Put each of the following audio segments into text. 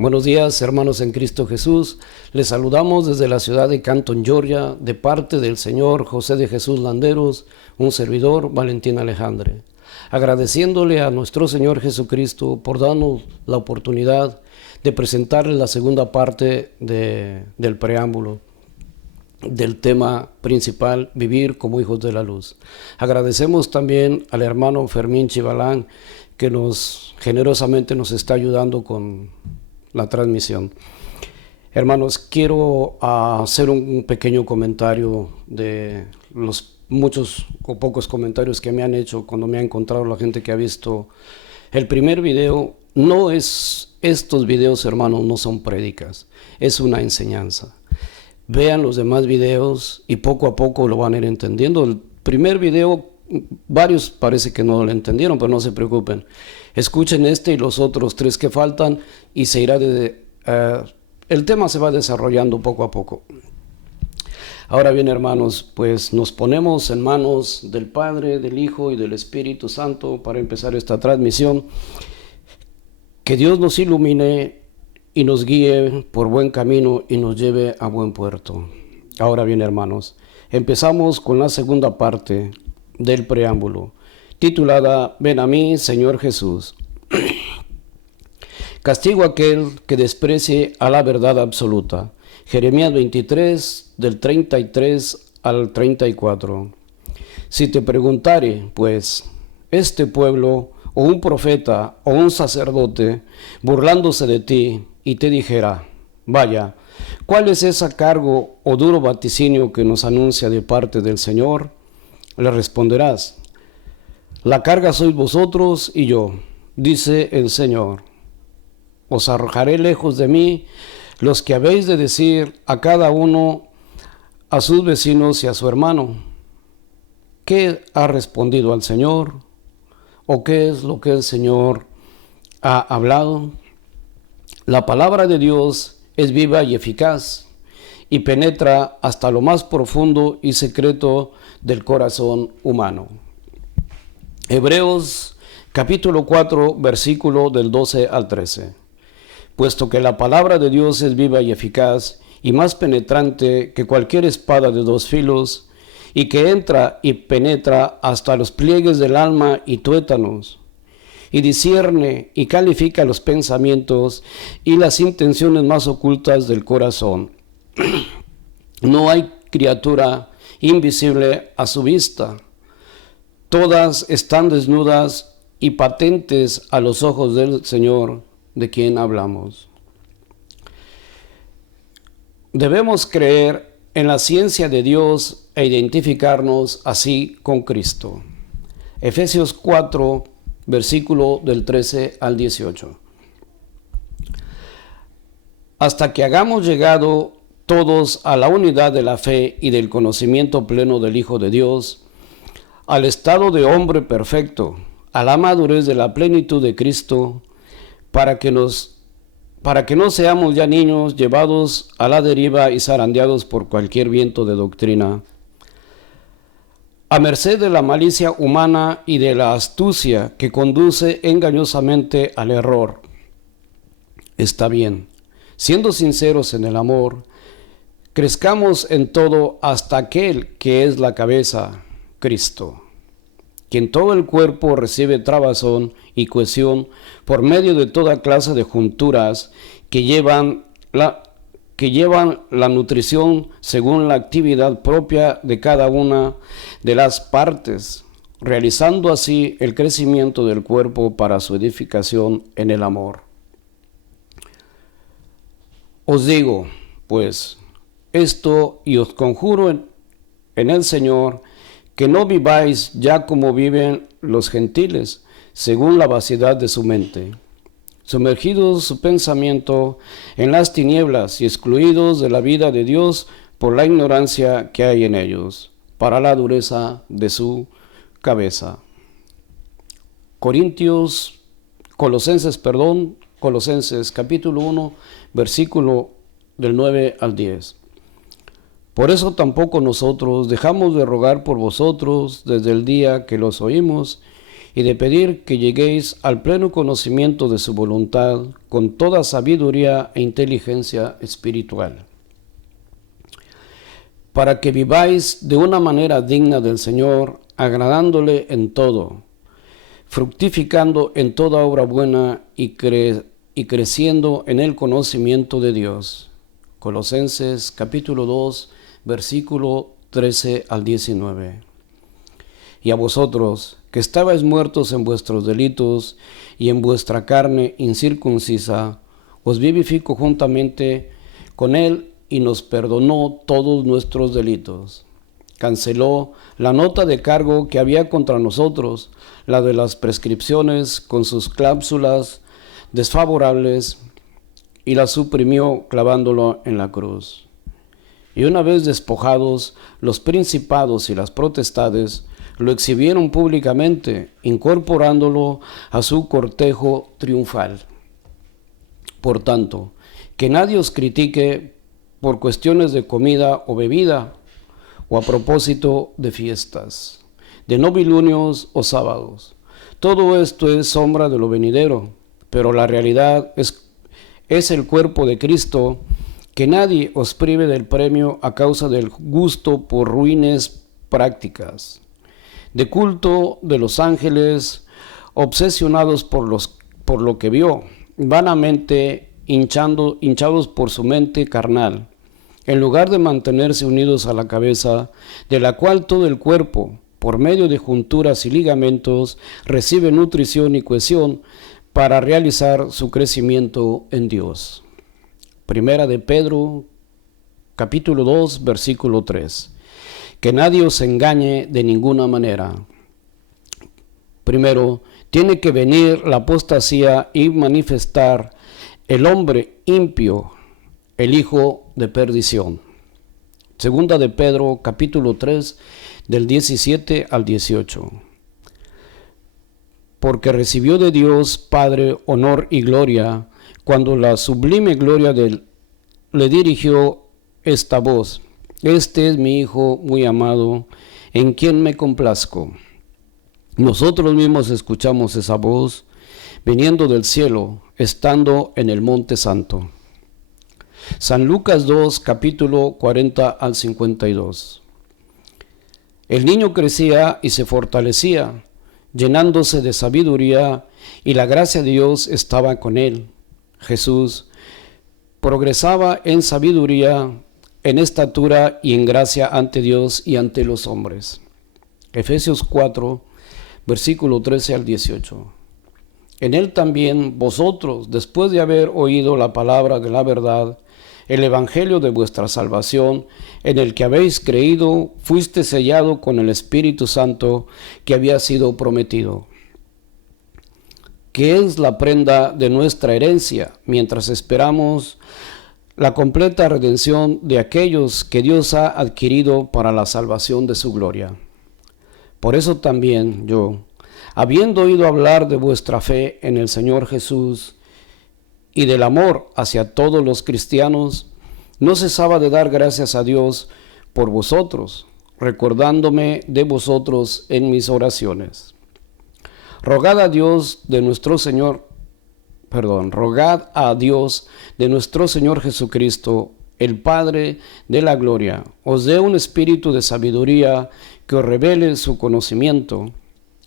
Buenos días, hermanos en Cristo Jesús. Les saludamos desde la ciudad de Canton, Georgia, de parte del señor José de Jesús Landeros, un servidor, Valentín Alejandre. Agradeciéndole a nuestro Señor Jesucristo por darnos la oportunidad de presentarle la segunda parte del preámbulo del tema principal, vivir como hijos de la luz. Agradecemos también al hermano Fermín Chivalán, que generosamente nos está ayudando con la transmisión. Hermanos, quiero hacer un pequeño comentario de los muchos o pocos comentarios que me han hecho cuando me ha encontrado la gente que ha visto el primer video. Estos videos, hermanos, no son prédicas, es una enseñanza. Vean los demás videos y poco a poco lo van a ir entendiendo. El primer video, varios parece que no lo entendieron, pero no se preocupen. Escuchen este y los otros 3 que faltan y se irá el tema se va desarrollando poco a poco. Ahora bien, hermanos, pues nos ponemos en manos del Padre, del Hijo y del Espíritu Santo para empezar esta transmisión. Que Dios nos ilumine y nos guíe por buen camino y nos lleve a buen puerto. Ahora bien, hermanos, empezamos con la segunda parte del preámbulo, titulada Ven a mí, Señor Jesús. Castigo a aquel que desprecie a la verdad absoluta. Jeremías 23, del 33 al 34. Si te preguntare, pues, este pueblo, o un profeta, o un sacerdote, burlándose de ti, y te dijera, vaya, ¿cuál es ese cargo o duro vaticinio que nos anuncia de parte del Señor? Le responderás, la carga sois vosotros y yo, dice el Señor. Os arrojaré lejos de mí los que habéis de decir a cada uno, a sus vecinos y a su hermano, ¿qué ha respondido al Señor? ¿O qué es lo que el Señor ha hablado? La palabra de Dios es viva y eficaz y penetra hasta lo más profundo y secreto del corazón humano. Hebreos capítulo 4, versículo del 12 al 13. Puesto que la palabra de Dios es viva y eficaz y más penetrante que cualquier espada de 2 filos, y que entra y penetra hasta los pliegues del alma y tuétanos, y discierne y califica los pensamientos y las intenciones más ocultas del corazón. No hay criatura invisible a su vista. Todas están desnudas y patentes a los ojos del Señor, de quien hablamos. Debemos creer en la ciencia de Dios e identificarnos así con Cristo. Efesios 4, versículo del 13 al 18. Hasta que hayamos llegado todos a la unidad de la fe y del conocimiento pleno del Hijo de Dios, al estado de hombre perfecto, a la madurez de la plenitud de Cristo, para que no seamos ya niños llevados a la deriva y zarandeados por cualquier viento de doctrina, a merced de la malicia humana y de la astucia que conduce engañosamente al error. Está bien, siendo sinceros en el amor, crezcamos en todo hasta aquel que es la cabeza, Cristo, quien todo el cuerpo recibe trabazón y cohesión por medio de toda clase de junturas que llevan la nutrición según la actividad propia de cada una de las partes, realizando así el crecimiento del cuerpo para su edificación en el amor. Os digo, pues, esto y os conjuro en el Señor, que no viváis ya como viven los gentiles, según la vaciedad de su mente, sumergidos su pensamiento en las tinieblas y excluidos de la vida de Dios por la ignorancia que hay en ellos, para la dureza de su cabeza. Colosenses capítulo 1, versículo del 9 al 10. Por eso tampoco nosotros dejamos de rogar por vosotros desde el día que los oímos y de pedir que lleguéis al pleno conocimiento de su voluntad con toda sabiduría e inteligencia espiritual, para que viváis de una manera digna del Señor, agradándole en todo, fructificando en toda obra buena y creciendo en el conocimiento de Dios. Colosenses capítulo 2, versículo 13 al 19. Y a vosotros, que estabais muertos en vuestros delitos y en vuestra carne incircuncisa, os vivificó juntamente con él y nos perdonó todos nuestros delitos. Canceló la nota de cargo que había contra nosotros, la de las prescripciones con sus cláusulas desfavorables, y la suprimió clavándolo en la cruz. Y una vez despojados, los principados y las potestades lo exhibieron públicamente, incorporándolo a su cortejo triunfal. Por tanto, que nadie os critique por cuestiones de comida o bebida, o a propósito de fiestas, de novilunios o sábados. Todo esto es sombra de lo venidero, pero la realidad es el cuerpo de Cristo. Que nadie os prive del premio a causa del gusto por ruines prácticas, de culto de los ángeles, obsesionados por lo que vio, vanamente hinchados por su mente carnal, en lugar de mantenerse unidos a la cabeza, de la cual todo el cuerpo, por medio de junturas y ligamentos, recibe nutrición y cohesión para realizar su crecimiento en Dios. Primera de Pedro, capítulo 2, versículo 3. Que nadie os engañe de ninguna manera. Primero, tiene que venir la apostasía y manifestar el hombre impío, el hijo de perdición. Segunda de Pedro, capítulo 3, del 17 al 18. Porque recibió de Dios Padre honor y gloria, cuando la sublime gloria de él le dirigió esta voz: Este es mi Hijo muy amado, en quien me complazco. Nosotros mismos escuchamos esa voz viniendo del cielo, estando en el Monte Santo. San Lucas 2, capítulo 40 al 52. El niño crecía y se fortalecía, llenándose de sabiduría, y la gracia de Dios estaba con él. Jesús progresaba en sabiduría, en estatura y en gracia ante Dios y ante los hombres. Efesios 4, versículo 13 al 18. En él también vosotros, después de haber oído la palabra de la verdad, el evangelio de vuestra salvación, en el que habéis creído, fuiste sellado con el Espíritu Santo que había sido prometido, que es la prenda de nuestra herencia, mientras esperamos la completa redención de aquellos que Dios ha adquirido para la salvación de su gloria. Por eso también yo, habiendo oído hablar de vuestra fe en el Señor Jesús y del amor hacia todos los cristianos, no cesaba de dar gracias a Dios por vosotros, recordándome de vosotros en mis oraciones. Rogad a Dios de nuestro Señor Jesucristo, el Padre de la gloria, os dé un espíritu de sabiduría que os revele su conocimiento,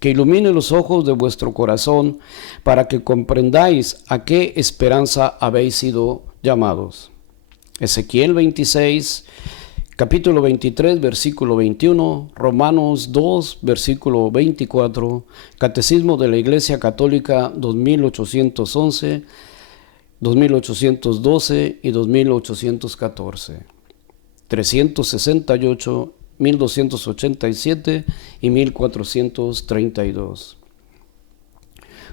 que ilumine los ojos de vuestro corazón, para que comprendáis a qué esperanza habéis sido llamados. Ezequiel 26, capítulo 23, versículo 21, Romanos 2, versículo 24, Catecismo de la Iglesia Católica 2811, 2812 y 2814, 368, 1287 y 1432.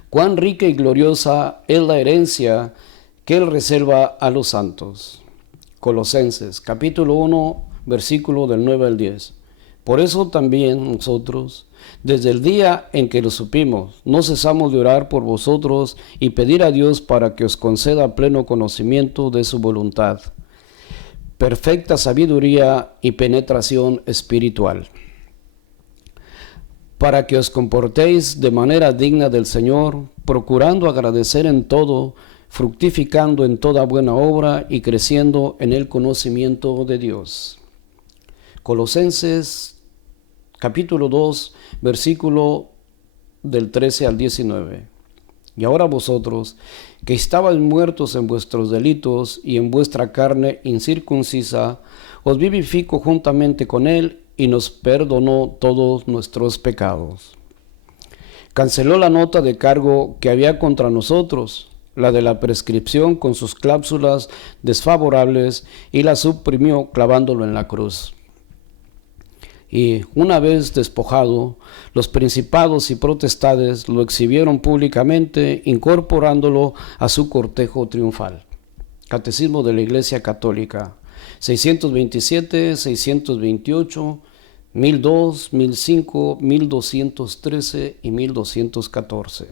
Cuán rica y gloriosa es la herencia que Él reserva a los santos. Colosenses, capítulo 1, versículo del 9 al 10. Por eso también nosotros, desde el día en que lo supimos, no cesamos de orar por vosotros y pedir a Dios para que os conceda pleno conocimiento de su voluntad, perfecta sabiduría y penetración espiritual, para que os comportéis de manera digna del Señor, procurando agradecer en todo, fructificando en toda buena obra y creciendo en el conocimiento de Dios. Colosenses capítulo 2, versículo del 13 al 19. Y ahora vosotros, que estabais muertos en vuestros delitos y en vuestra carne incircuncisa, os vivifico juntamente con él y nos perdonó todos nuestros pecados. Canceló la nota de cargo que había contra nosotros, la de la prescripción con sus cláusulas desfavorables, y la suprimió clavándolo en la cruz. Y una vez despojado, los principados y potestades lo exhibieron públicamente, incorporándolo a su cortejo triunfal. Catecismo de la Iglesia Católica, 627, 628, 1002, 1005, 1213 y 1214.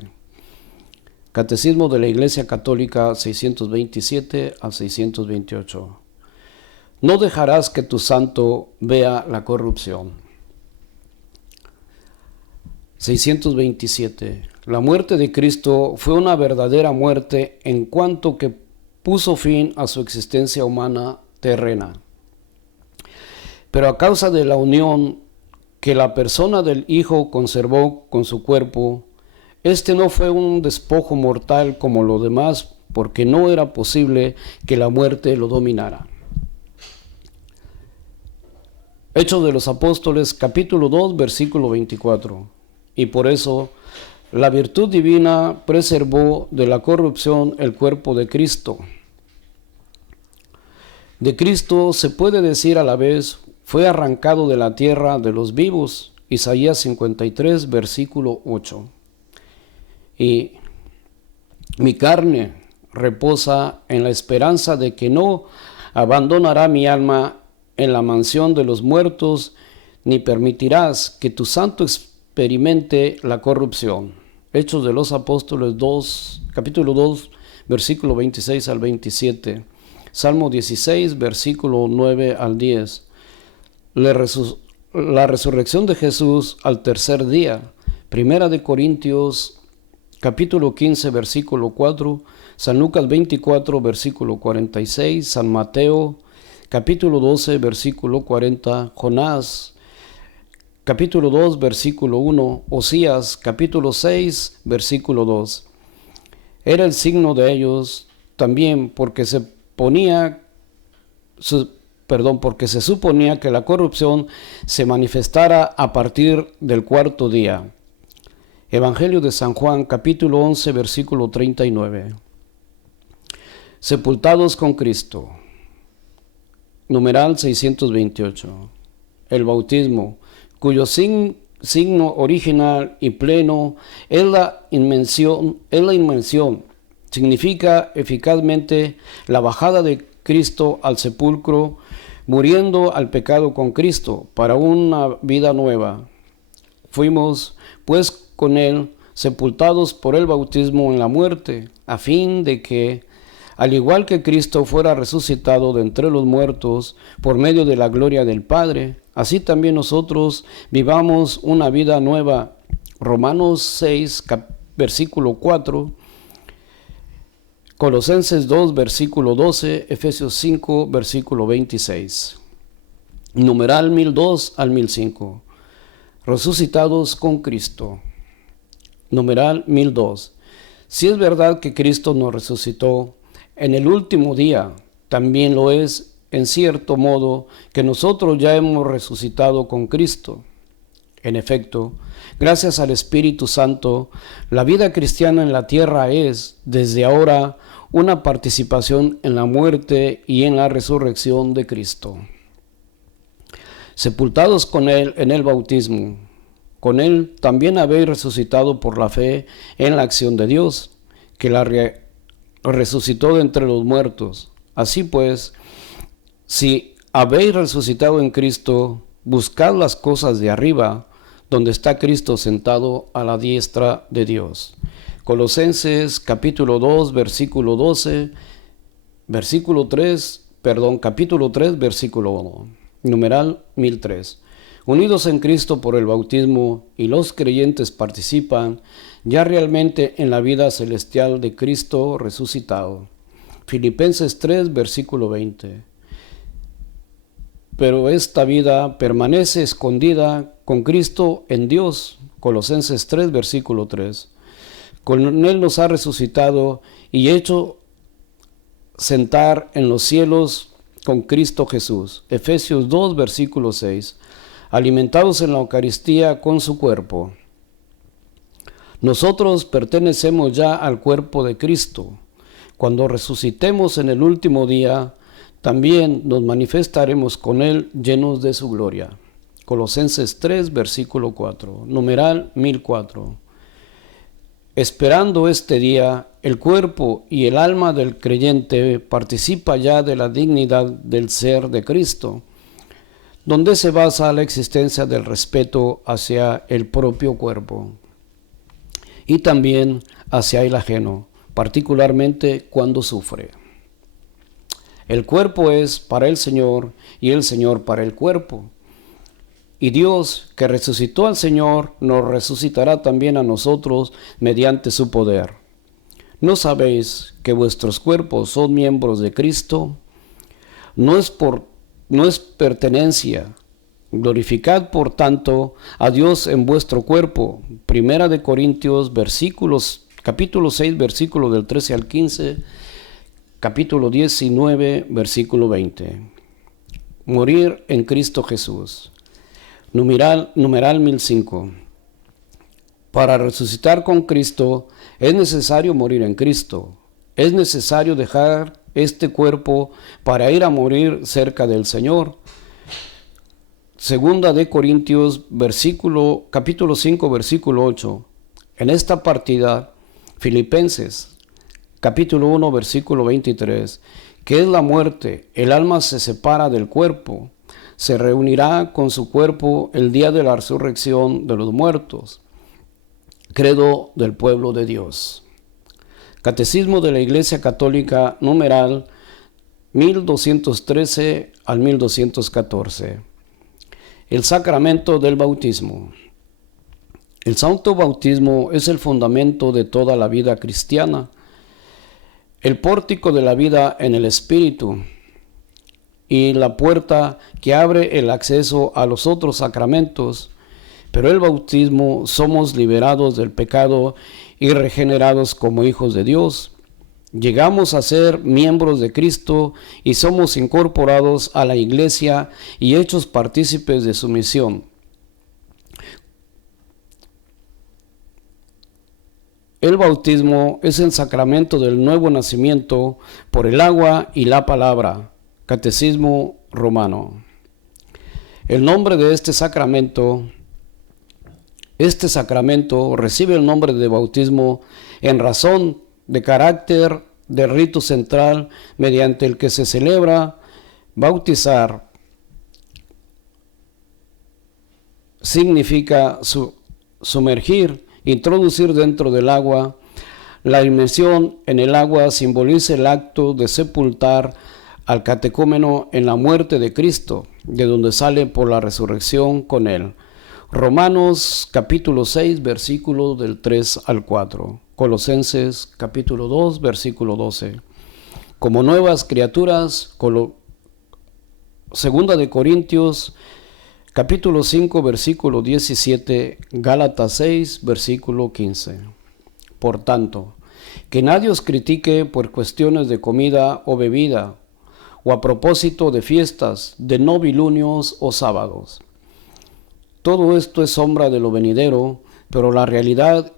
Catecismo de la Iglesia Católica, 627 a 628. No dejarás que tu santo vea la corrupción. 627. La muerte de Cristo fue una verdadera muerte en cuanto que puso fin a su existencia humana terrena. Pero a causa de la unión que la persona del Hijo conservó con su cuerpo, este no fue un despojo mortal como lo demás, porque no era posible que la muerte lo dominara. Hechos de los Apóstoles, capítulo 2, versículo 24. Y por eso la virtud divina preservó de la corrupción el cuerpo de Cristo. De Cristo se puede decir a la vez, fue arrancado de la tierra de los vivos. Isaías 53, versículo 8. Y mi carne reposa en la esperanza de que no abandonará mi alma en la mansión de los muertos, ni permitirás que tu santo experimente la corrupción. Hechos de los Apóstoles 2, capítulo 2, versículo 26 al 27. Salmo 16, versículo 9 al 10. La resurrección de Jesús al tercer día. Primera de Corintios, capítulo 15, versículo 4. San Lucas 24, versículo 46. San Mateo, capítulo 12, versículo 40, Jonás, capítulo 2, versículo 1, Osías, capítulo 6, versículo 2. Era el signo de ellos también porque se suponía que la corrupción se manifestara a partir del cuarto día. Evangelio de San Juan, capítulo 11, versículo 39. Sepultados con Cristo. Numeral 628. El bautismo, cuyo signo original y pleno es la inmersión, significa eficazmente la bajada de Cristo al sepulcro, muriendo al pecado con Cristo para una vida nueva. Fuimos, pues, con Él sepultados por el bautismo en la muerte, a fin de que, al igual que Cristo fuera resucitado de entre los muertos por medio de la gloria del Padre, así también nosotros vivamos una vida nueva. Romanos 6, versículo 4, Colosenses 2, versículo 12, Efesios 5, versículo 26. Numeral 1002 al 1005. Resucitados con Cristo. Numeral 1002. Si es verdad que Cristo nos resucitó en el último día, también lo es, en cierto modo, que nosotros ya hemos resucitado con Cristo. En efecto, gracias al Espíritu Santo, la vida cristiana en la tierra es, desde ahora, una participación en la muerte y en la resurrección de Cristo. Sepultados con Él en el bautismo, con Él también habéis resucitado por la fe en la acción de Dios, que la resucitó de entre los muertos. Así pues, si habéis resucitado en Cristo, buscad las cosas de arriba, donde está Cristo sentado a la diestra de Dios. Colosenses capítulo 2, versículo 12, capítulo 3, versículo 1, numeral 1003. unidos en Cristo por el bautismo, y los creyentes participan ya realmente en la vida celestial de Cristo resucitado. Filipenses 3, versículo 20. Pero esta vida permanece escondida con Cristo en Dios. Colosenses 3, versículo 3. Con Él nos ha resucitado y hecho sentar en los cielos con Cristo Jesús. Efesios 2, versículo 6. Alimentados en la Eucaristía con su cuerpo. Nosotros pertenecemos ya al cuerpo de Cristo. Cuando resucitemos en el último día, también nos manifestaremos con Él llenos de su gloria. Colosenses 3, versículo 4, numeral 1004. Esperando este día, el cuerpo y el alma del creyente participa ya de la dignidad del ser de Cristo, donde se basa la existencia del respeto hacia el propio cuerpo y también hacia el ajeno, particularmente cuando sufre. El cuerpo es para el Señor y el Señor para el cuerpo. Y Dios, que resucitó al Señor, nos resucitará también a nosotros mediante su poder. ¿No sabéis que vuestros cuerpos son miembros de Cristo? No es pertenencia. Glorificad, por tanto, a Dios en vuestro cuerpo. Primera de Corintios, capítulo 6, versículo del 13 al 15, capítulo 19, versículo 20. Morir en Cristo Jesús. Numeral 1005. Para resucitar con Cristo es necesario morir en Cristo. Es necesario dejar este cuerpo para ir a morir cerca del Señor. Segunda de Corintios, capítulo 5, versículo 8. En esta partida, Filipenses, capítulo 1, versículo 23, que es la muerte, el alma se separa del cuerpo, se reunirá con su cuerpo el día de la resurrección de los muertos. Credo del pueblo de Dios. Catecismo de la Iglesia Católica, numeral 1213 al 1214. El sacramento del bautismo. El santo bautismo es el fundamento de toda la vida cristiana, el pórtico de la vida en el Espíritu y la puerta que abre el acceso a los otros sacramentos. Pero el bautismo somos liberados del pecado y regenerados como hijos de Dios. Llegamos a ser miembros de Cristo y somos incorporados a la Iglesia y hechos partícipes de su misión. El bautismo es el sacramento del nuevo nacimiento por el agua y la palabra. Catecismo Romano. El nombre de este sacramento recibe el nombre de bautismo en razón de carácter de rito central mediante el que se celebra. Bautizar significa sumergir, introducir dentro del agua. La inmersión en el agua simboliza el acto de sepultar al catecúmeno en la muerte de Cristo, de donde sale por la resurrección con él. Romanos capítulo 6, versículos del 3 al 4. Colosenses capítulo 2, versículo 12. Como nuevas criaturas, Segunda de Corintios capítulo 5, versículo 17, Gálatas 6, versículo 15. Por tanto, que nadie os critique por cuestiones de comida o bebida, o a propósito de fiestas, de novilunios o sábados. Todo esto es sombra de lo venidero, pero la realidad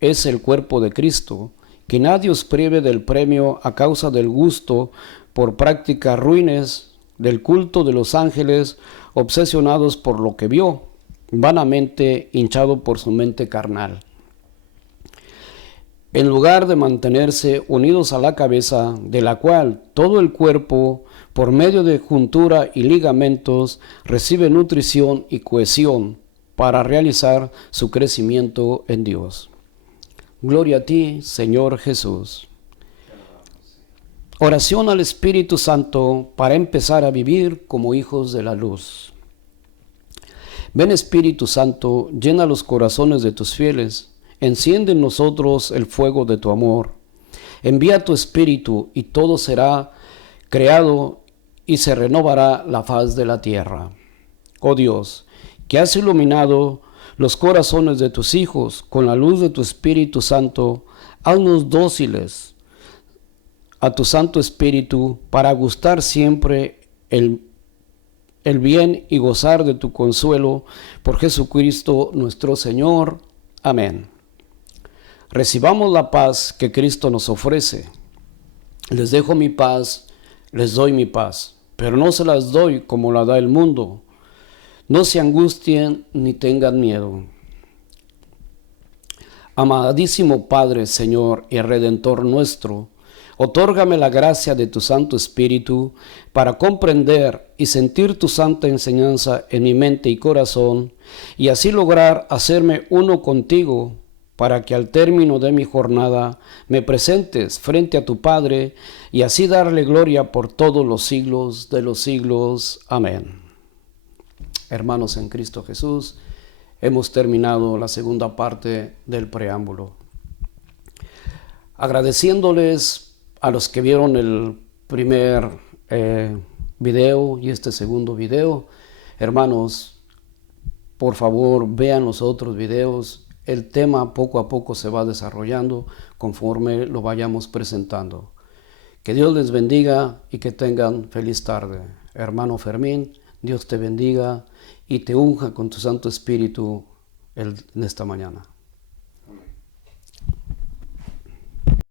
es el cuerpo de Cristo. Que nadie os prive del premio a causa del gusto por prácticas ruines, del culto de los ángeles, obsesionados por lo que vio, vanamente hinchado por su mente carnal. En lugar de mantenerse unidos a la cabeza, de la cual todo el cuerpo, por medio de juntura y ligamentos, recibe nutrición y cohesión para realizar su crecimiento en Dios. Gloria a ti, Señor Jesús. Oración al Espíritu Santo para empezar a vivir como hijos de la luz. Ven Espíritu Santo, llena los corazones de tus fieles, enciende en nosotros el fuego de tu amor. Envía tu Espíritu y todo será creado y se renovará la faz de la tierra. Oh Dios, que has iluminado los corazones de tus hijos con la luz de tu Espíritu Santo, haznos dóciles a tu Santo Espíritu para gustar siempre el bien y gozar de tu consuelo por Jesucristo nuestro Señor. Amén. Recibamos la paz que Cristo nos ofrece. Les dejo mi paz, les doy mi paz, pero no se las doy como la da el mundo. No se angustien ni tengan miedo. Amadísimo Padre, Señor y Redentor nuestro, otórgame la gracia de tu Santo Espíritu para comprender y sentir tu santa enseñanza en mi mente y corazón, y así lograr hacerme uno contigo, para que al término de mi jornada me presentes frente a tu Padre, y así darle gloria por todos los siglos de los siglos. Amén. Hermanos en Cristo Jesús, hemos terminado la segunda parte del preámbulo. Agradeciéndoles a los que vieron el primer video y este segundo video, hermanos, por favor vean los otros videos. El tema poco a poco se va desarrollando conforme lo vayamos presentando. Que Dios les bendiga y que tengan feliz tarde. Hermano Fermín, Dios te bendiga y te unja con tu Santo Espíritu en esta mañana.